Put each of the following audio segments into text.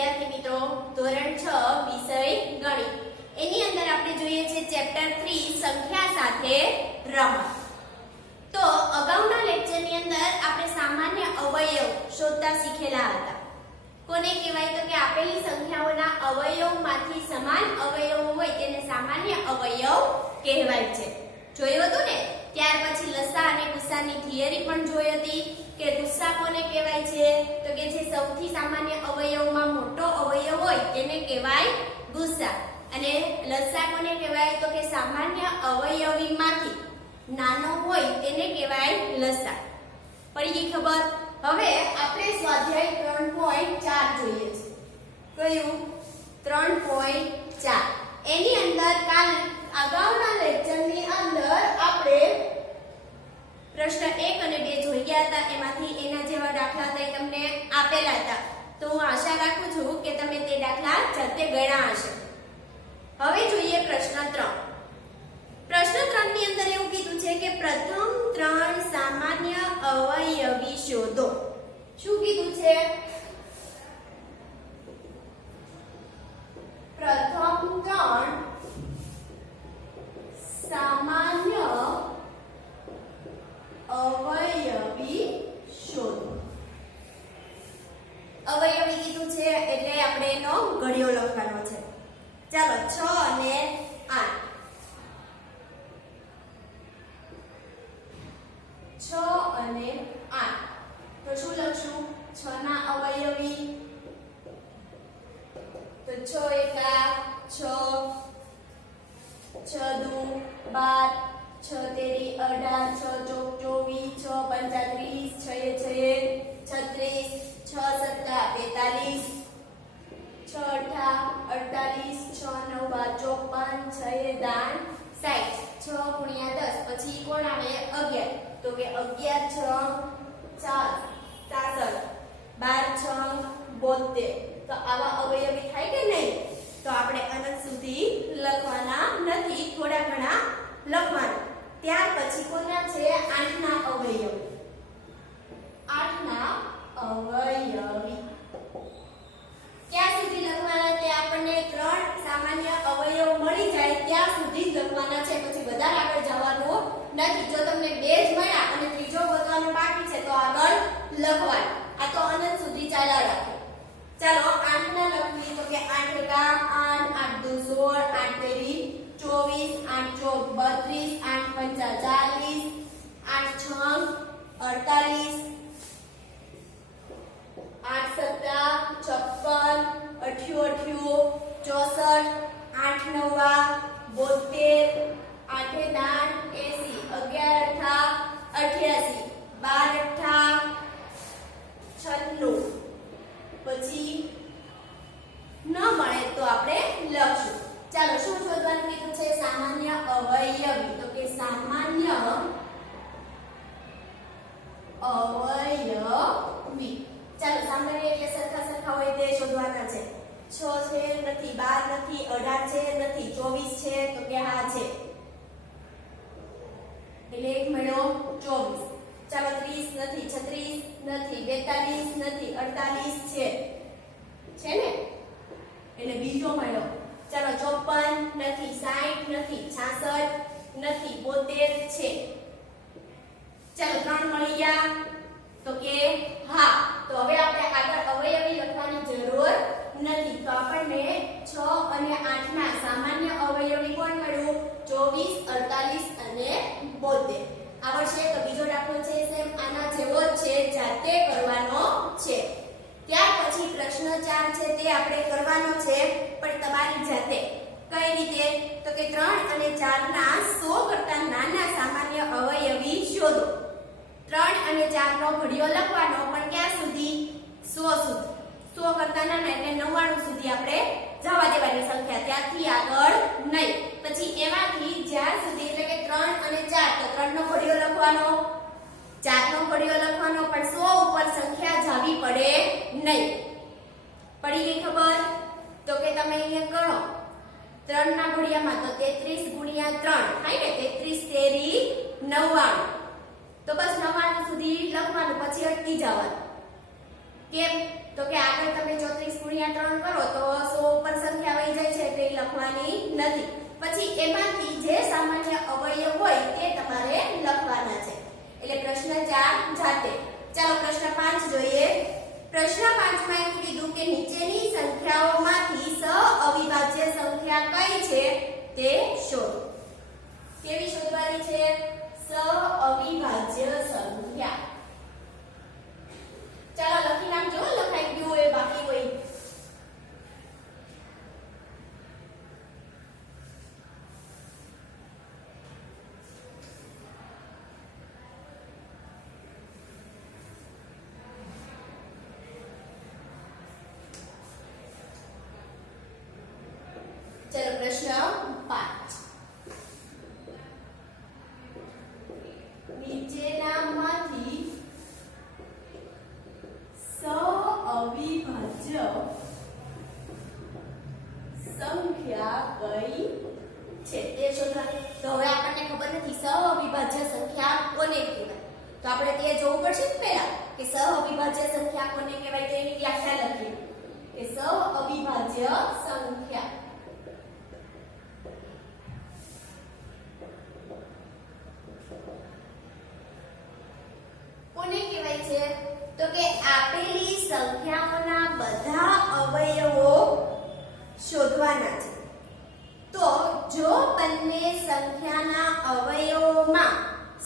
વિદ્યાર્થી મિત્રો ધોરણ 6 વિષય ગણિત એની અંદર આપણે જોઈએ છે ચેપ્ટર 3 સંખ્યા સાથે રમત। તો અગાઉના લેક્ચરની અંદર આપણે સામાન્ય અવયવ શોધતા શીખેલા હતા। કોને કહેવાય તો કે આપેલી સંખ્યાઓના અવયવમાંથી સમાન અવયવ હોય તેને સામાન્ય અવયવ કહેવાય છે। જોયું હતું ને? ત્યાર પછી લસા અને ગુસ્સાની થિયરી પણ જોઈ હતી કે ગુસ્સા કોને કહેવાય છે તો કે જે સૌથી સામાન્ય અવયવમાં મોટો અવયવ હોય તેને કહેવાય ગુસ્સા અને લસા કોને કહેવાય તો કે સામાન્ય અવયવીમાંથી નાનો હોય તેને કહેવાય લસા। પડી ગઈ ખબર? હવે આપણે સ્વાધ્યાય 3.4 જોઈએ છે। કયું? 3.4 એની અંદર કાલ અગાઉના લેક્ચરની અંદર આપણે પ્રશ્ન 1 અને 2 જોઈ ગયા હતા। એમાંથી એના જેવા દાખલા હતા એ તમને આપેલા હતા। તો હું આશા રાખું છું કે તમે તે દાખલા જાતે ગણ્યા હશે। હવે જોઈએ પ્રશ્ન 3। પ્રશ્ન 3 ની અંદર એવું કીધું છે કે પ્રથમ 3 સામાન્ય અવયવી શોધો। શું કીધું છે? પ્રથમ 3 સામાન્ય અવયવી શોધો। અવયવી કીધું છે એટલે આપણે એનો ઘડિયો લખવાનો છે। ચાલો 6 અને 8 6 અને 8 તો શું લખશું? 6 ના અવયવી તો 6 એકા 6 6 દુ 12 6 તેરી 18 6 ચોક 24 6 પંચા 30 6 36 6 સત્તા 45 6 અઠા 48 6 નવા 54 6 દાન 60 6 ગુણ્યા 10 પછી કોણ આવે? 11 તો કે 11 6 67 12 6 72 તો આવા અવયવી થાય કે નહીં? તો આપણે અનંત સુધી લખવાના નથી, થોડા ઘણા લખવાના। ત્યાર પછી કોના છે? 8 ના અવયવી। 8 ના અવયવી ક્યાં સુધી લખવાના? તે આપણને 3 સામાન્ય અવયવ મળી જાય ત્યાં સુધી જ લખવાના છે, પછી વધારે આગળ જવાનું નથી। જો તમને 2 જ મળ્યા અને ત્રીજો ગોતવાનો બાકી છે તો આગળ લખવાનું। આ તો અનંત સુધી ચાલ્યા રાખે। ચાલો 8 ના લખવી તો કે 8 એકા 8 8 દુ 16 8 તેરી 24 8 ચોક 32 8 પંચા 40 8 છ 48 8 સત્તા 56 88 64 8 નવા 72 8 દાન 80 11 અઠા 88 12 અઠા 96 પછી ન મળે તો આપણે લખશું। ચાલો શું શોધવાનું કીધું છે? સામાન્ય અવયવી તો કે સામાન્ય અવયવી। ચાલો સામાન્ય એટલે સરખા સરખા હોય તે શોધવાના છે। 6 છે નથી, 12 નથી, 18 છે નથી, 24 છે તો કે હા છે એટલે એક મળ્યો 24। ચાલો 30 નથી, 36 નથી, 42 નથી, 48 છે ને એટલે બીજો મળ્યો। ચાલો 54 નથી, 60 નથી, 66 નથી, 72 છે। ચાલો 3 મળી ગયા તો કે હા। તો હવે આપણે આગળ અવયવી લખવાની જરૂર નથી, તો આપણને 6 અને 8 ના સામાન્ય અવયવી કોણ મળ્યું? 24 48 અને 72 આવડશે। તો બીજો દાખલો છે સેમ આના જેવો જ છે, જાતે કરવાનો છે। ત્યાર પછી પ્રશ્ન 4 છે તે આપણે કરવાનો છે પણ તમારી જાતે। કઈ રીતે? તો કે 3 અને 4 ના 100 કરતા નાના સામાન્ય અવયવી શોધો। 3 અને 4 નો ઘડિયો લખવાનો પણ ક્યાં સુધી? 100 સુધી। 100 કરતા નાના એટલે 99 સુધી આપણે જવા દેવાની સંખ્યા, ત્યાંથી આગળ નહીં। પછી એમાંથી જ્યાં સુધી એટલે કે 3 અને 4 તો 3 નો ઘડિયો લખવાનો, 4 નો ઘડિયો લખવાનો પણ 100 ઉપર સંખ્યા જાવી પડે નહીં। પડી ગઈ ખબર? તો કે તમે અહીંયા ગણો 3 ના ઘડિયામાં તો 33 ગુણ્યા 3 થાય ને, 33 તેરી 99 તો બસ 99 સુધી લખવાનું, પછી અટકી જવાનું। કેમ? તો તો કે આગળ તમે 34 ગુણ્યા 3 કરો તો 100 ઉપર સંખ્યા આવી જાય છે એટલે એ લખવાની નથી. પછી એમાંથી જે સામાન્ય અવયવ હોય તે તમારે લખવાના છે. એટલે પ્રશ્ન 4 જાતે. ચાલો પ્રશ્ન 5 જોઈએ. પ્રશ્ન 5 માં એવું કીધું કે નીચેની સંખ્યાઓમાંથી સઅવિભાજ્ય સંખ્યા કઈ છે તે શોધો. કેવી શોધવાની છે? સઅવિભાજ્ય સંખ્યા. ચાલો લખી નાખજો, લખાઈ ગયું હોય બાકી હોય. चलो प्रश्न 5 નીચેનામાંથી સઅવિભાજ્ય સંખ્યા કઈ છે તે શોધવાની. તો હવે આપણને ખબર નથી સઅવિભાજ્ય સંખ્યા કોને કહેવાય, તો આપણે તે જોવું પડશે ને પહેલા કે સઅવિભાજ્ય સંખ્યા કોને કહેવાય. તો એની વ્યાખ્યા લખીએ કે સઅવિભાજ્ય સંખ્યા કોને કહેવાય છે? તો કે આપેલી સંખ્યાઓના બધા અવયવો શોધવાના છે. તો જો બંને સંખ્યાના અવયવોમાં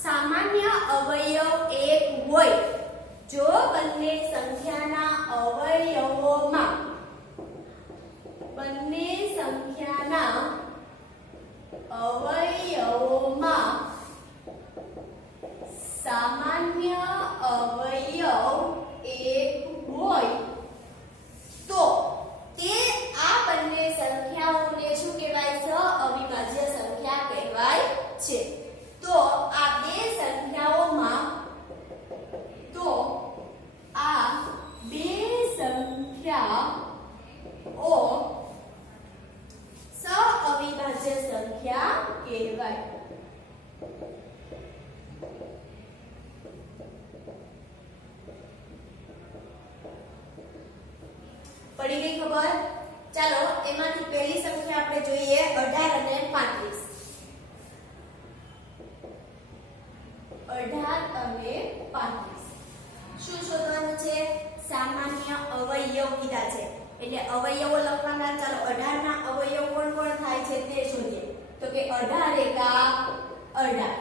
સામાન્ય અવયવ એક હોય, જો બંને સંખ્યાના અવયવોમાં સામાન્ય અવયવ એક હોય તો તે આ બંને સંખ્યાઓને શું કહેવાય? સઅવિભાજ્ય સંખ્યા કહેવાય છે. તો આ બે સંખ્યાઓમાં સઅવિભાજ્ય સંખ્યા કહેવાય. પડી ગઈ ખબર? ચાલો એમાંથી પહેલી સંખ્યા આપણે જોઈએ 18 અને 35. 18 અને 35 શું શોધવાનું છે? સામાન્ય અવયવ કીધા છે એટલે અવયવો લખવાના. ચાલો 18 ના અવયવ કોણ કોણ થાય છે તે શોધીએ. તો કે 18 એકા 18,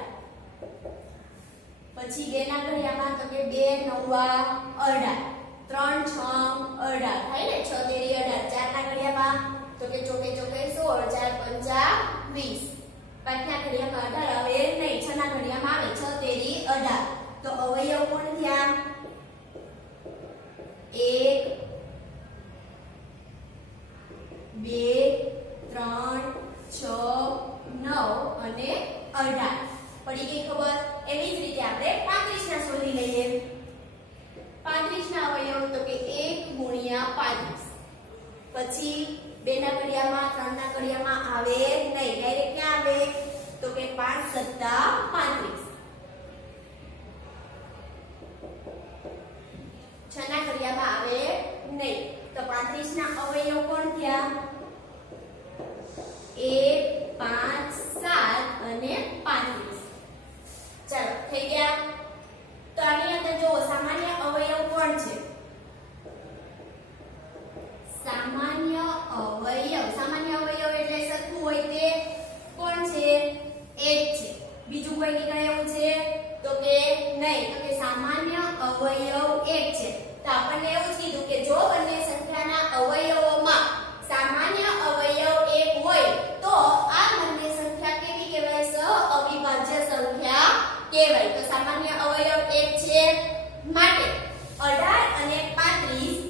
પછી 2 ના ઘડિયામાં તો કે 2 નવા 18, 3 6 18 થાય ને, 6 તેરી 18. 4 ના ઘડિયામાં તો કે ચોકે ચોકે 16, 4 પંચા 20. 5 ના ઘડિયામાં 18 આવે નહીં, 6 ના ઘડિયામાં આવે 6 તેરી 18. તો અવયવ કોણ થયા? 1 2 3 6 9 અને 18. પડી ગઈ ખબર? એવી જ રીતે આપણે 35 ના શોધી લઈએ. 35 ના અવયવ તો કે 1 ગુણ્યા 35, પછી 2 ના ઘડિયામાં 3 ના ઘડિયામાં આવે નહીં, ડાયરેક્ટ ક્યાં આવે? તો કે 5 સત્તા 35. 6 ના ઘડિયામાં આવે નહીં, તો 35 ના અવયવ કોણ થયા? 1 5 7 અને 35. ચાલો થઈ ગયા. તો આની અંદર જો સામાન્ય અવયવ કોણ છે? સામાન્ય અવયવ એટલે સરખું હોય તે કોણ છે? 1 છે. બીજું કોઈ નીકળે એવું છે? તો કે નહીં, તો કે સામાન્ય અવયવ 1 છે. તો આપણને એવું જ કીધું કે જો બંને સંખ્યાના અવયવોમાં સામાન્ય અવયવ 1 હોય તો આ બંને સંખ્યા કેવી કહેવાય? સઅવિભાજ્ય સંખ્યા કહેવાય. તો સામાન્ય અવયવ 1 છે માટે 18 અને 35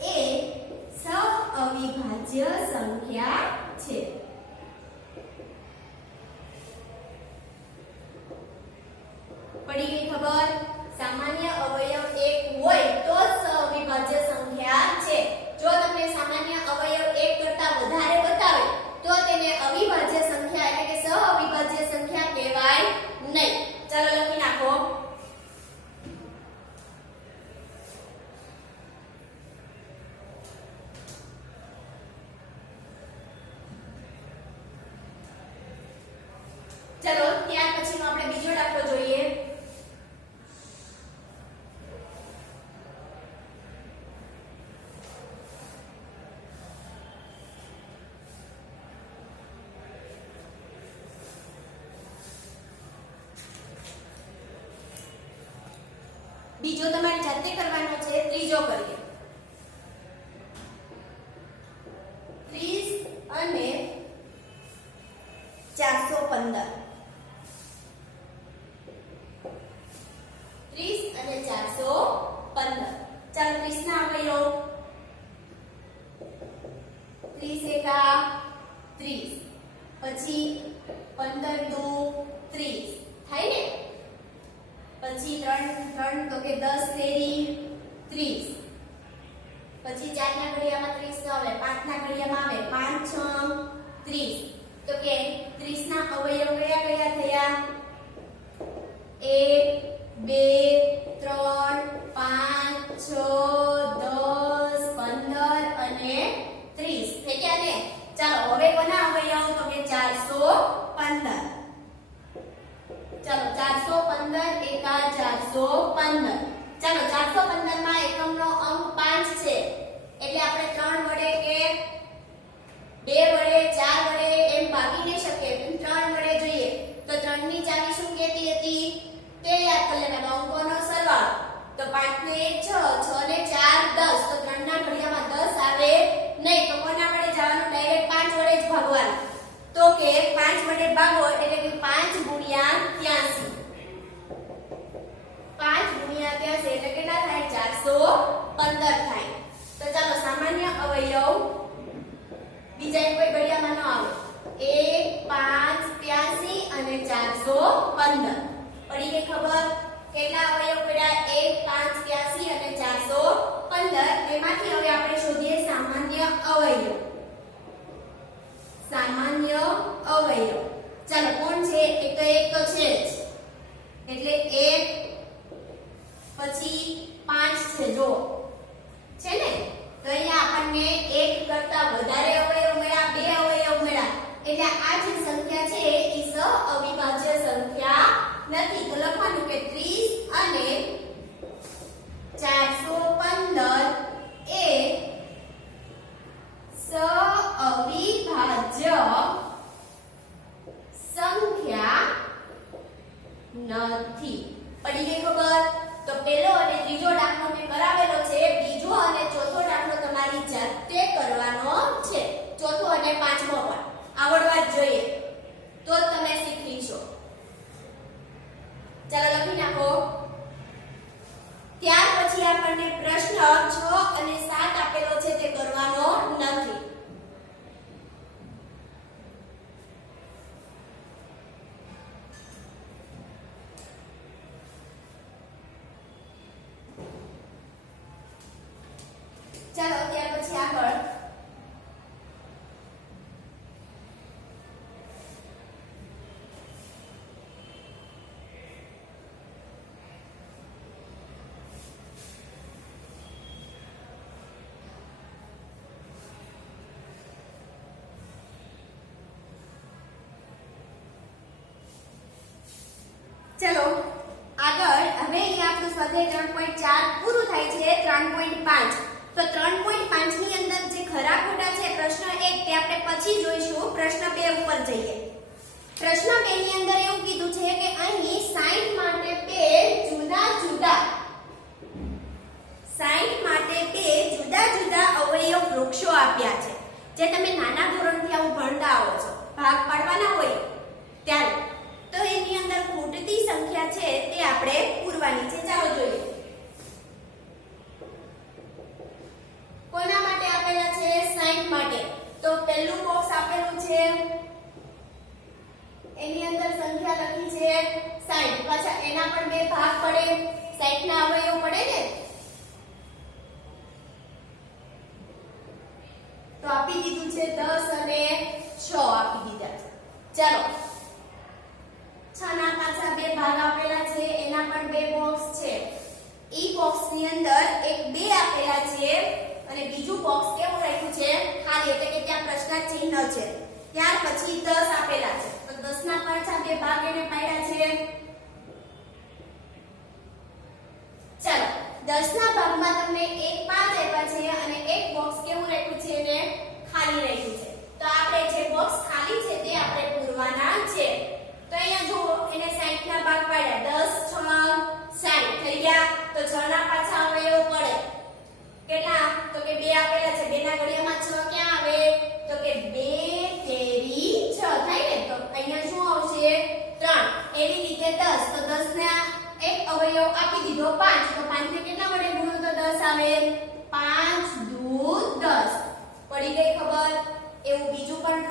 એ સઅવિભાજ્ય સંખ્યા છે. પડી ગઈ ખબર? સામાન્ય અવયવ 1 હોય તો સઅવિભાજ્ય સંખ્યા છે. જો તમને સામાન્ય અવયવ 1 કરતા વધારે બતાવે તો તેને અવિભાજ્ય સંખ્યા એટલે કે સઅવિભાજ્ય સંખ્યા કહેવાય નહીં. જાતે કરવાનો છે ત્રીજો કરીએ 30 અને 415 30 અને 415 ચાલો 30 ના અવયવ 30 એકા 30 પછી 15 દુ 30 થાય ને પછી 3 તો કે 10 તેરી 30 પછી 4 ના ઘડિયામાં 30 ન આવે 5 ના ઘડિયામાં આવે 5 6 30 તો કે 30 ના અવયવ કયા કયા થયા 1 2 3 5 6 10 15 અને 30 થઈ ગયા ને ચાલો હવે કોના અવયવ તો કે 415 ચાલો 415 એકા 415 ચાલો 415 માં એકમનો અંક 5 છે એટલે આપણે 3 વડે કે 2 વડે 4 વડે એમ ભાગી નહીં શકીએ 3 વડે જોઈએ તો 3 ની ચાવી શું કહેતી હતી તે યાદ કરી લેવાનો અંકોનો સરવાળો તો 5 ને 1 6 6 ને 4 10 તો 3 ના ઘડિયામાં 10 આવે નહીં તો કોના વડે જવાનું ડાયરેક્ટ 5 વડે જ ભાગવાનું તો કે 5 વડે ભાગો એટલે કે 5 ગુણ્યા 83 5 ગુણ્યા 83 એટલે કેટલા થાય 415 થાય તો ચાલો સામાન્ય અવયવ બીજા કોઈ ઘડિયામાં ન આવે 1 5 83 અને 415 પડી ગઈ ખબર કેટલા અવયવ પડ્યા 1 5 83 અને 415 એમાંથી હવે આપણે શોધીએ સામાન્ય અવયવ સામાન્ય અવયવ ચાલો કોણ છે એક તો છે જ એટલે 1 પછી 5 છે જો છે ને તો અહીંયા આપણને 1 કરતા વધારે અવયવ મળ્યા 2 અવયવ મળ્યા એટલે આ જે સંખ્યા છે એ સઅવિભાજ્ય સંખ્યા નથી તો લખવાનું કે 30 અને 415 એ સઅવિભાજ્ય સંખ્યા નથી પડી ગઈ ખબર તો પહેલો અને ત્રીજો દાખલો મેં કરાવેલો છે બીજો અને ચોથો દાખલો તમારી જાતે કરવાનો છે ચોથો અને પાંચમો પણ આવડવા જ જોઈએ તો જ તમે શીખીશો ચાલો લખી નાખો ત્યાર પછી આપણને પ્રશ્ન 6 અને 7 આપેલો છે તે કરવાનો નથી ચાલો ત્યાર પછી આગળ ચલો આગળ હવે અહીંયા આપણું સ્વાધ્યાય 3.4 પૂરું થાય છે 3.5 તો 3.5 ની અંદર જે ખરા ખોટા છે પ્રશ્ન 1 તે આપણે પછી જોઈશું પ્રશ્ન 2 ઉપર જઈએ પ્રશ્ન 2 ની અંદર એવું કીધું છે કે અહીં 60 માટે બે જુદા જુદા અવયવ વૃક્ષો આપ્યા છે જે તમે નાના ધોરણથી આવું ભણતા આવો છો ભાગ પાડવાના હોય ત્યારે તો એની અંદર ખૂટતી સંખ્યા છે તે આપણે પૂરવાની છે ચાલો જોઈએ કોના માટે આપેલા છે 60 માટે તો પહેલું બોક્સ આપેલું છે એની અંદર સંખ્યા લખી છે 60 પાછા એના પર બે ભાગ પડે 60 ના અવયવ પડે ને તો આપી દીધું છે 10 અને 6 આપી દીધા છે ચાલો 6 ના પાછા બે ભાગ આપેલા છે એના પર બે બોક્સ છે ઈ બોક્સ ની અંદર એક 2 આપેલા છે અને બીજું બોક્સ કેવું રાખ્યું છે ખાલી એટલે કે ત્યાં પ્રશ્ન ચિહ્ન છે ત્યાર પછી 10 આપેલા છે તો 10 ના પાછા બે ભાગ એને પાડ્યા છે ચાલો 10 ના ભાગમાં તમને એક 5 આપ્યા છે અને એક બોક્સ કેવું રાખ્યું છે એને ખાલી રાખ્યું છે તો આપણે જે બોક્સ ખાલી છે તે આપણે પૂરવાના છે તો અહીંયા જુઓ એને 60 ના ભાગ પાડ્યા 10 6 60 થઈ ગયા તો 6 ના પાછા હવે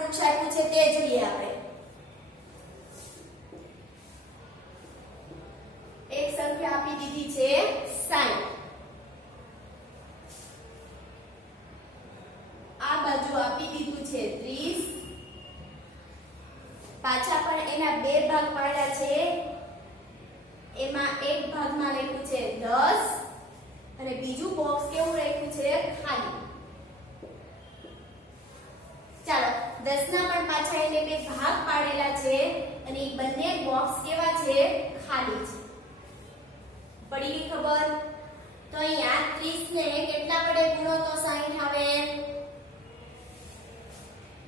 પૂછાયું છે તે જોઈએ આપણે. એક સંખ્યા આપી દીધી છે 60. આ બાજુ આપી દીધું છે 30. પાછા પણ એના બે ભાગ પાડ્યા છે. એમાં એક ભાગમાં લખ્યું છે 10 અને બીજું બોક્સ કેવું રાખ્યું છે ખાલી. ચાલો 10 ના પણ પાછા એને બે ભાગ પાડેલા છે અને એ બંને બોક્સ કેવા છે ખાલી છે. પડી ગઈ ખબર? તો અહીંયા 30 ને કેટલા વડે ગુણો તો 60 આવે.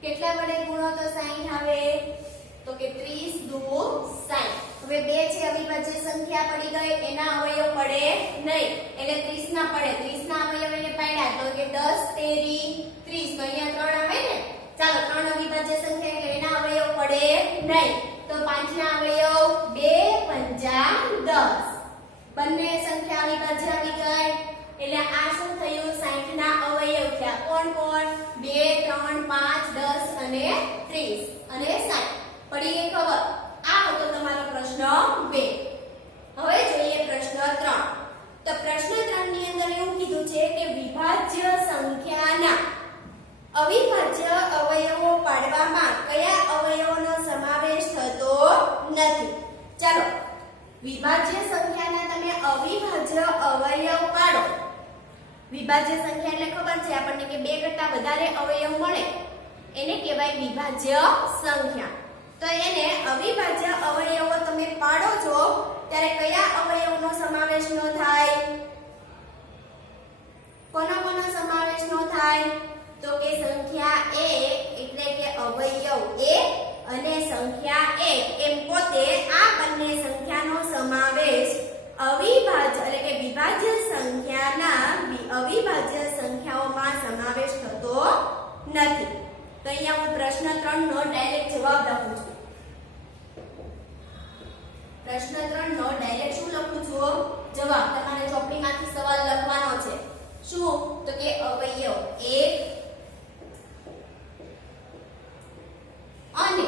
કેટલા વડે ગુણો તો 60 આવે? તો કે 30 દુ 60. હવે બે છે અવિભાજ્ય સંખ્યા પડી ગઈ, એના અવયવ પડે નહીં એટલે 30 ના પડે. 30 ના અવયવ એને પાડ્યા તો કે 10 તેરી 30. તો અહીંયા 3 આવે ને. ચાલો 3 અવિભાજ્ય સંખ્યા એટલે એના અવયવ પડે નહીં. તો 5 ના અવયવ 2 પંચા 10. બંને સંખ્યા અવિભાજ્ય આવી ગઈ એટલે આ શું થયું? 60 ના અવયવ થયા. કોણ કોણ? 2 3 5 10 અને 30 અને 60. પડી ગઈ ખબર? આ હતો તમારો પ્રશ્ન 2. હવે જોઈએ પ્રશ્ન 3. તો પ્રશ્ન 3 ની અંદર એવું કીધું છે કે વિભાજ્ય સંખ્યાના અવિભાજ્ય અવયવો પાડવામાં કયા અવયવોનો સમાવેશ થતો નથી? ચાલો વિભાજ્ય સંખ્યાના તમે અવિભાજ્ય અવયવ પાડો. વિભાજ્ય સંખ્યા એટલે ખબર છે આપણને કે બે કરતા વધારે અવયવ મળે એને કહેવાય વિભાજ્ય સંખ્યા. તો એને અવિભાજ્ય અવયવો તમે પાડો છો ત્યારે કયા અવયવનો સમાવેશ ન થાય? કોનો સમાવેશ ન થાય? તો કે સંખ્યા 1 એટલે કે અવયવ 1 અને સંખ્યા 1 એમ પોતે આ બંને સંખ્યાનો સમાવેશ અવિભાજ્ય એટલે કે વિભાજ્ય સંખ્યાના અવિભાજ્ય સંખ્યાઓમાં સમાવેશ થતો નથી. તો અહીંયા હું પ્રશ્ન 3 નો ડાયરેક્ટ જવાબ લખું છું. પ્રશ્ન 3 નો ડાયરેક્ટ શું લખું છું? જવાબ. તમારે ચોપડીમાંથી સવાલ લખવાનો છે. શું? તો કે અવયવ 1 અને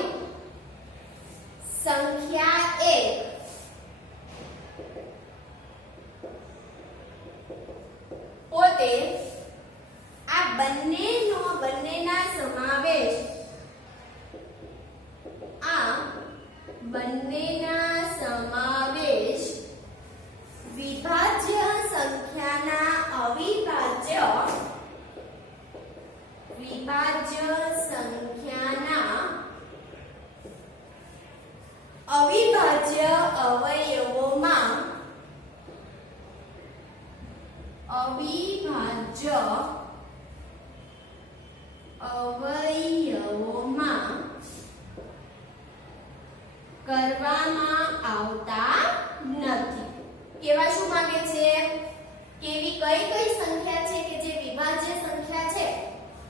સંખ્યા 1 પોતે આ બંનેના સમાવેશ વિભાજ્ય સંખ્યાના અવિભાજ્ય અવયવોમાં કરવામાં આવતા નથી. કેવા શું માંગે છે? કેવી કઈ સંખ્યા છે કે જે વિભાજ્ય સંખ્યા છે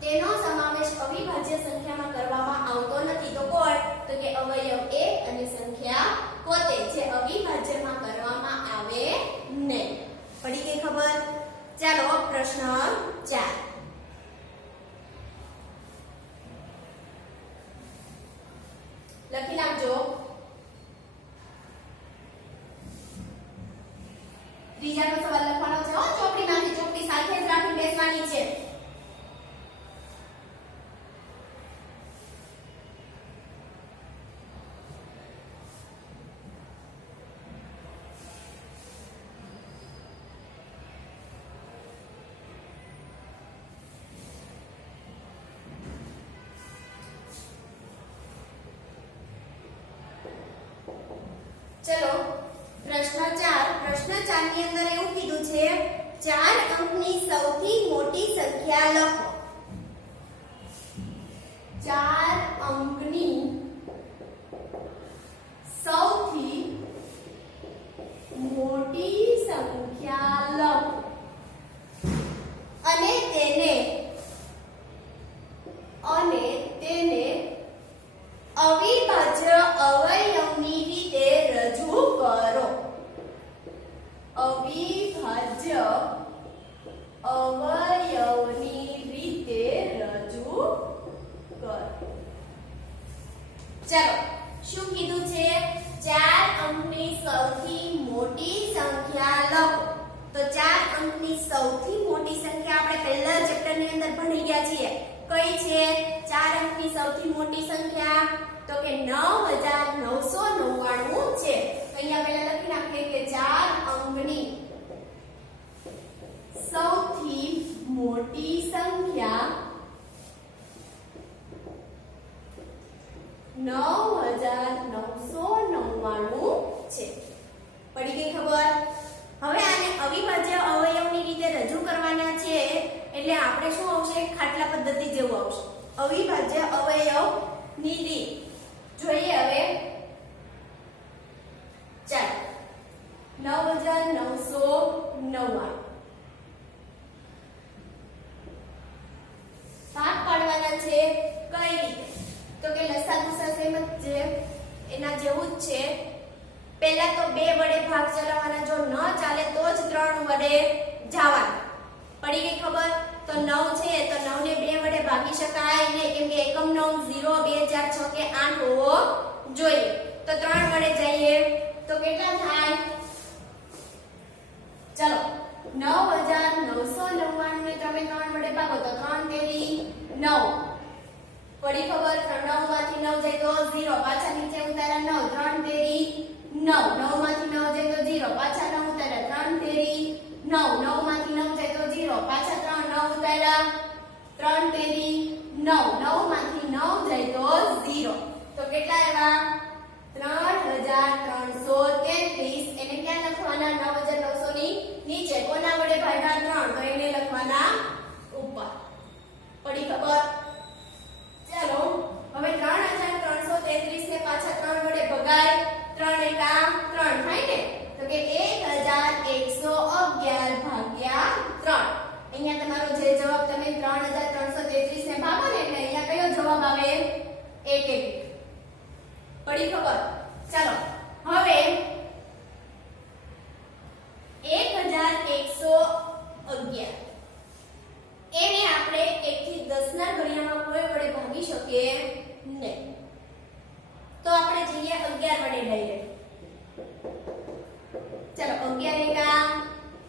તેનો સમાવેશ અવિભાજ્ય સંખ્યામાં કરવામાં આવતો નથી? તો કોણ? તો કે અવયવ 1 અને સંખ્યા પોતે જે અવિભાજ્યમાં કરવામાં આવે નહીં. પડી ગઈ ખબર? ચાલો પ્રશ્ન 4 લખી નાખજો. ત્રીજાનો સવાલ લખવાનો છે. ચોપડીમાંથી ચોપડી સાથે જ રાખી બેસવાની છે. ચલો પ્રશ્ન 4. પ્રશ્ન 4 ની અંદર એવું કીધું છે 4 અંકની સૌથી મોટી સંખ્યા લખો. 4 અંકની સૌથી મોટી સંખ્યા લખો અને તેને અવિભાજ્ય અવયવની રીતે રજૂ કરો. અવિભાજ્ય અવયવની રીતે રજૂ કરો. ચાલો શું કીધું છે 4 અંકની સૌથી મોટી સંખ્યા લખો તો 4 અંકની સૌથી મોટી સંખ્યા આપણે પહેલા ચેપ્ટરની અંદર ભણી ગયા છીએ કઈ છે 4 અંકની સૌથી મોટી સંખ્યા તો કે 9999 છે અહીંયા પહેલા લખી નાખીએ કે 4 અંકની સૌથી મોટી સંખ્યા 9999 છે પડી ગઈ ખબર હવે આને અવિભાજ્ય અવયવની રીતે રજૂ કરવાના છે એટલે આપણે શું આવશે ખાટલા પદ્ધતિ જેવું આવશે અવિભાજ્ય અવયવની રીત જોઈએ હવે ચાલો 9999 ભાગ પાડવાના છે કઈ રીતે તો કે લસા ગુસા સેમ જ છે એના જેવું જ છે પહેલા તો 2 વડે ભાગ ચલાવવાના જો ન ચાલે તો જ 3 વડે જવાનું પડી ગઈ ખબર તો 9 છે તો 9 ને 2 વડે ભાગી શકાય ને કેમ કે એકમ નો 0 2 4 6 કે 8 હોવો જોઈએ તો 3 વડે જઈએ તો કેટલા થાય ચલો 9999 ને તમે 3 વડે ભાગો તો 3 તેરી 9 પડી ખબર 9 માંથી 9 જાય તો 0 પાછા નીચે ઉતાર્યા 9 3 તેરી 9 9 માંથી 9 જાય તો 0 પાછા 9 ઉતાર્યા 3 તેરી 9 9 માંથી 9 જાય તો 0 પાછા 3 9 ઉતાર્યા 3 તેરી 9 9 માંથી 9 જાય તો 0 તો કેટલા આવ્યા 3333 એને ક્યાં લખવાના 9900 ની નીચે કોના વડે ભાગ્યા 3 તો એને લખવાના ઉપર પડી ખબર ચાલો હવે 3333 ને પાછા 3 વડે ભગાય 3 એકા 3 થાય ને તો કે 1111 ભાગ્યા 3 અહીંયા તમારો જે જવાબ તમે 3333 ને ભાગો ને એટલે અહીંયા કયો જવાબ આવે 1 પડી ખબર ચાલો હવે 1111 એને આપણે 1 થી 10 ના ઘડિયામાં કોઈ વડે ભાગી શકીએ નહીં તો આપણે જઈએ 11 વડે ડાયરેક્ટ ચલો 11 એકા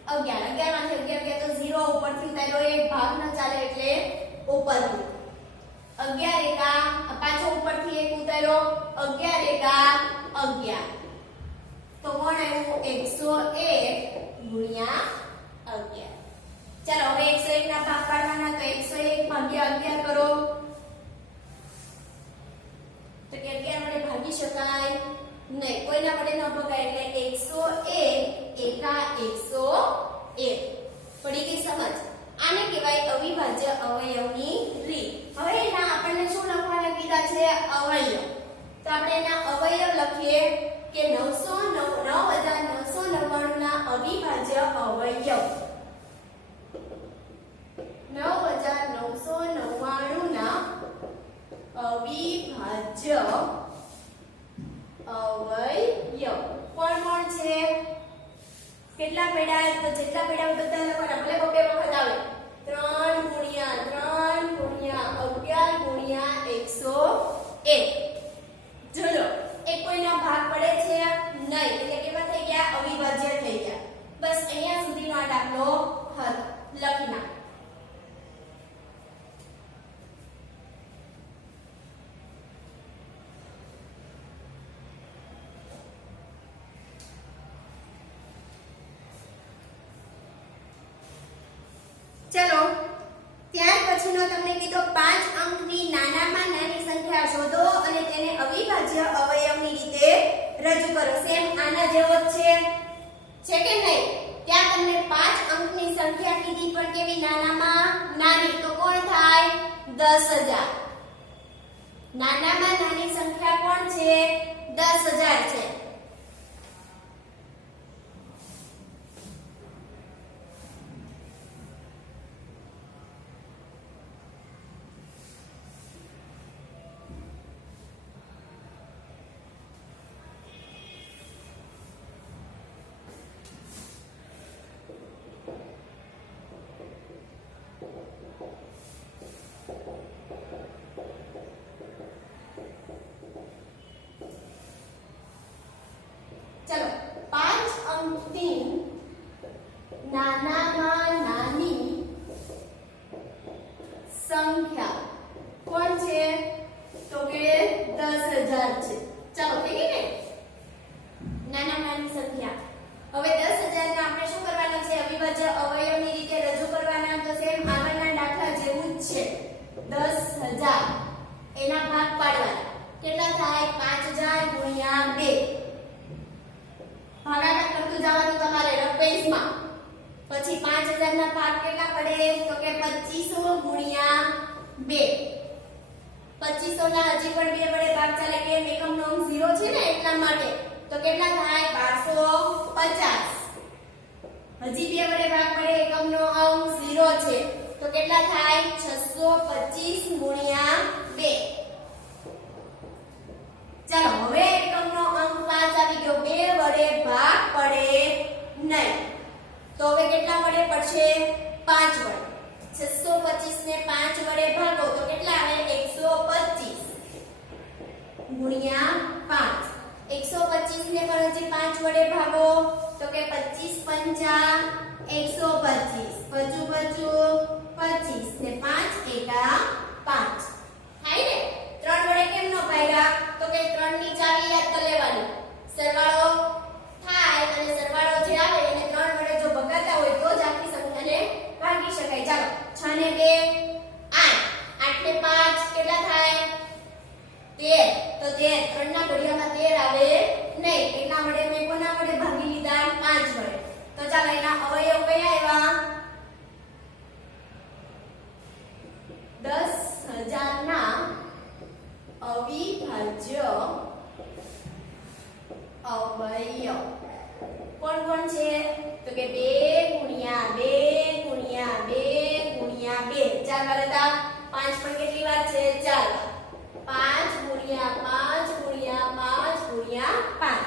11 માંથી 11 ગયા તો 0 ઉપરથી ઉતાર્યો એક ભાગ ન ચાલે એટલે ઉપરથી 11 એકા પાછો ઉપરથી એક ઉતાર્યો 11 એકા 11 તો કોણ આવ્યું 101 ગુણ્યા 11 ચાલો હવે 101 ના ભાગ પાડવાના તો 101 ભાગ્યા 11 કરો તો કે 11 વડે ભાગી શકાય નહીં કોઈના વડે ન ભગાય એટલે 101 એકા 101 પડી ગઈ સમજ આને કહેવાય અવિભાજ્ય અવયવની રીત હવે એના આપણને શું લખવાના કીધા છે અવયવ તો આપણે એના અવયવ લખીએ કે 9999 ના અવિભાજ્ય અવયવ 9999 ના અવિભાજ્ય અવયવ કોણ કોણ છે કેટલા પેડા તો જેટલા પેડા બધા લખવાના ભલે બબે વખત આવે 3 ગુણ્યા 3 ગુણ્યા 11 ગુણ્યા 101 જોજો એક કોઈના ભાગ પડે છે નહીં એટલે કેવા થઈ ગયા અવિભાજ્ય થઈ ગયા બસ અહીંયા સુધીનો આ દાખલો હતો લખી નાખો ચલો ત્યાર પછીનો તમને કીધો 5 અંકની નાનામાં નાની સંખ્યા શોધો અને તેને અવિભાજ્ય અવયવની રીતે રજૂ કરો સેમ આના જેવો જ છે કે નહીં ત્યાં તમને 5 અંકની સંખ્યા કીધી પણ કેવી નાનામાં નાની તો કોણ થાય 10000 નાનામાં નાની સંખ્યા કોણ છે 10000 છે કેટલા થાય 5000 ગુણ્યા 2 ભાગાકાર કરતું જવાનું તમારે રફ પેજમાં પછી 5000 ના ભાગ કેટલા પડે તો કે 2500 ગુણ્યા 2 2500 ના હજી પણ 2 વડે ભાગ ચાલે કેમ એકમનો અંક 0 છે ને એટલા માટે તો કેટલા થાય 1250 હજી 2 વડે ભાગ પડે એકમનો અંક 0 છે તો કેટલા થાય 625 ગુણ્યા 2 ચાલો હવે એકમનો અંક 5 આવી ગયો 2 વડે ભાગ પડે નહીં તો હવે કેટલા વડે પડશે 5 વડે 625 ને 5 વડે ભાગો તો કેટલા આવે 125 ગુણ્યા 5 125 ને પણ હજી 5 વડે ભાગો તો કે 25 પંચા 125 પચું 25 ને 5 એકા 5 થાય ને 3 વડે કેમ નો ભાગ્યા તો કે 3 ની ચાવી યાદ કરી લેવાની સરવાળો થાય અને સરવાળો જે આવે એને 3 વડે જો ભગાતા હોય તો જ આખી સંખ્યાને ભાગી શકાય ચાલો 6 ને 2 8 8 ને 5 કેટલા થાય 13 તો 13 3 ના ઘડિયામાં 13 આવે નહીં એટલા વડે મેં કોના વડે ભાગી લીધા 5 વડે તો ચાલો એના અવયવ કયા આવ્યા 10000 ના અવિભાજ્ય અવયવ કોણ કોણ છે તો કે 2 ગુણ્યા 2 ગુણ્યા 2 ગુણ્યા 2 ચાર વાર હતા 5 પણ કેટલી વાર છે 4 5 ગુણ્યા 5 ગુણ્યા 5 ગુણ્યા 5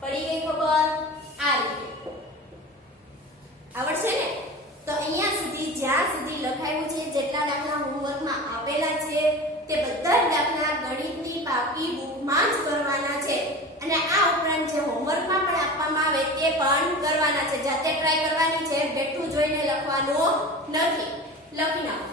પડી ગઈ ખબર આ રીતે આવડશે ને તો અહીંયા સુધી જ્યાં સુધી લખાયું છે જેટલા દાખલા હોમવર્કમાં આપેલા છે તે બધા જ દાખલા ગણિતની બાકી બુકમાં જ કરવાના છે અને આ ઉપરાંત જે હોમવર્કમાં પણ આપવામાં આવે તે પણ કરવાના છે જાતે ટ્રાય કરવાની છે બેઠું જોઈને લખવાનું નથી લખી નાખો